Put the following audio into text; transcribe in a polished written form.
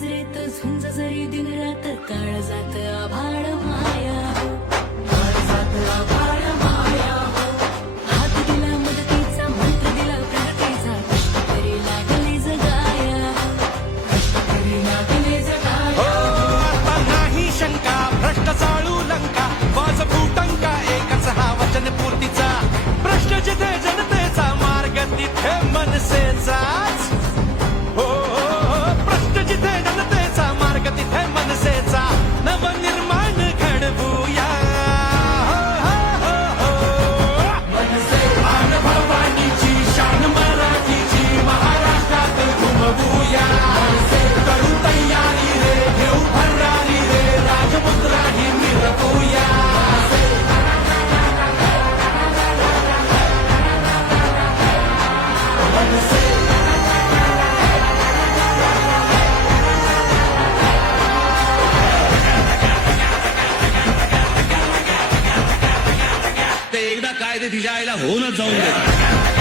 नजरेत झुंज जरी दिन रात काळ जात आभाळ माया हो हात दिला मदतीचा मंत्र दिला प्रगतीचा कष्ट करी लागले जगाया आता नाही शंका भ्रष्ट चाळू लंका वाज फुटंका एकच हा वचन पूर्तीचा भ्रष्ट जिथे जनतेचा मार्ग तिथे मनसेचाच हो भ्रष्ट जिथे जनतेचा मार्ग तिथे मनसेचा नवनिर्माण घडवूया मान भवानीची शान मराठीची महाराष्ट्रात घुमवूया करू तयारी रे घेऊ भरारी रे राजमुद्रा ही मिरवूया ते एकदा काय ते तिच्या आईला होऊनच जाऊन दे